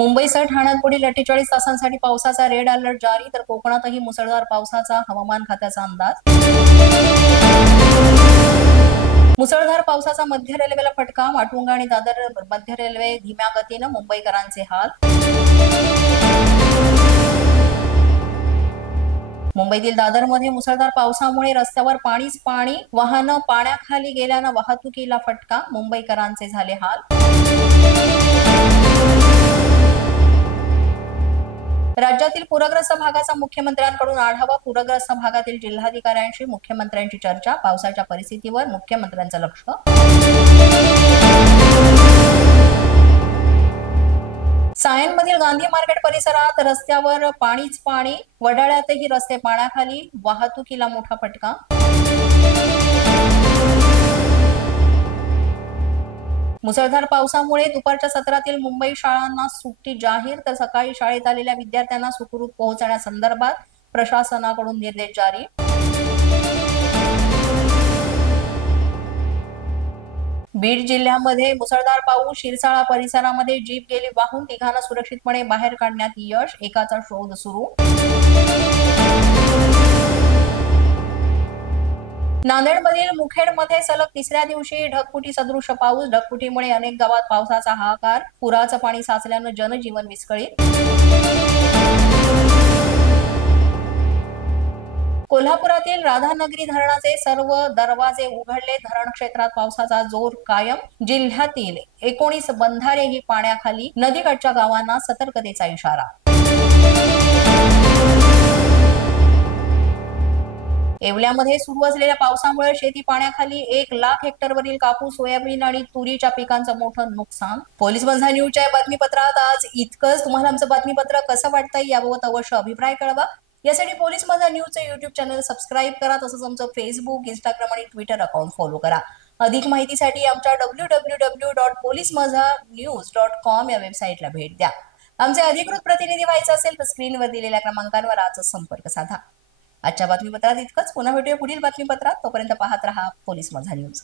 मुंबईसह ठाण्यात पुढील 48 तासांसाठी पावसाचा रेड अलर्ट जारी, तर कोकणातही मुसळधार पावसाचा हवामान खात्याचा अंदाज। मुसळधार पावसाचा मध्य रेल्वेला फटका, माटुंगा आणि दादर मध्य रेल्वे धीम्या गतीनं, मुंबईकरांचे हाल। मुंबईतील दादरमध्ये मुसळधार पावसामुळे रस्त्यावर पाणीच पाणी, वाहनं पाण्याखाली गेल्यानं वाहतुकीला फटका, मुंबईकरांचे झाले हाल। राज्यातील पूरग्रस्त भागाचा मुख्यमंत्र्यांकडून आढावा, पूरग्रस्त भागातील जिल्हाधिकाऱ्यांशी मुख्यमंत्र्यांची चर्चा, पावसाच्या परिस्थितीवर मुख्यमंत्र्यांचं लक्ष। सायनमधील गांधी मार्केट परिसरात रस्त्यावर पाणीच पाणी, वडाळ्यातही रस्ते पाण्याखाली, वाहतुकीला मोठा फटका। मुसळधार पावसामुळे दुपारच्या सत्रातील मुंबई शाळांना सुट्टी जाहीर, तर सकाळी शाळेत आलेल्या विद्यार्थ्यांना सुखरूप पोहोचण्यासंदर्भात प्रशासनाकडून निर्देश जारी। बीड जिल्ह्यामध्ये मुसळधार पाऊस, शिरसाळा परिसरामध्ये जीप गेली वाहून, तिघांना सुरक्षितपणे बाहेर काढण्यात यश, एकाचा शोध सुरू। नांदेडमधील मुखेडमध्ये सलग तिसऱ्या दिवशी ढगफुटी सदृश पाऊस, ढगफुटीमुळे अनेक गावात पावसाचा हाहाकार, पुराचं पाणी साचल्यानं जनजीवन विस्कळीत। कोल्हापुरातील राधानगरी धरणाचे सर्व दरवाजे उघडले, धरण क्षेत्रात पावसाचा जोर कायम, जिल्ह्यातील 19 बंधारेही पाण्याखाली, नदीकाठच्या गावांना सतर्कतेचा इशारा। येवल्यामध्ये सुरू असलेल्या पावसामुळे शेती पाण्याखाली, 1 लाख हेक्टरवरील कापूस, सोयाबीन आणि तुरीच्या पिकांचं मोठं नुकसान। पोलीस बंधा न्यूजच्या बातमीपत्रात आज इतकंच। तुम्हाला आमचं बातमीपत्र कसं वाटतंय याबाबत अवश्य अभिप्राय कळवा। यासाठी पोलीस बंधा न्यूजचं युट्यूब चॅनल सबस्क्राईब करा, तसंच आमचं फेसबुक, इंस्टाग्राम आणि ट्विटर अकाउंट फॉलो करा। अधिक माहितीसाठी आमच्या www.policemazhanews.com या वेबसाईटला भेट द्या। आमचे अधिकृत प्रतिनिधी व्हायचं असेल तर स्क्रीनवर दिलेल्या क्रमांकांवर आजच संपर्क साधा। आजच्या बातमीपत्रात इतकंच। पुन्हा भेटूया पुढील बातमीपत्रात, तोपर्यंत पाहत रहा पोलीस माझा न्यूज।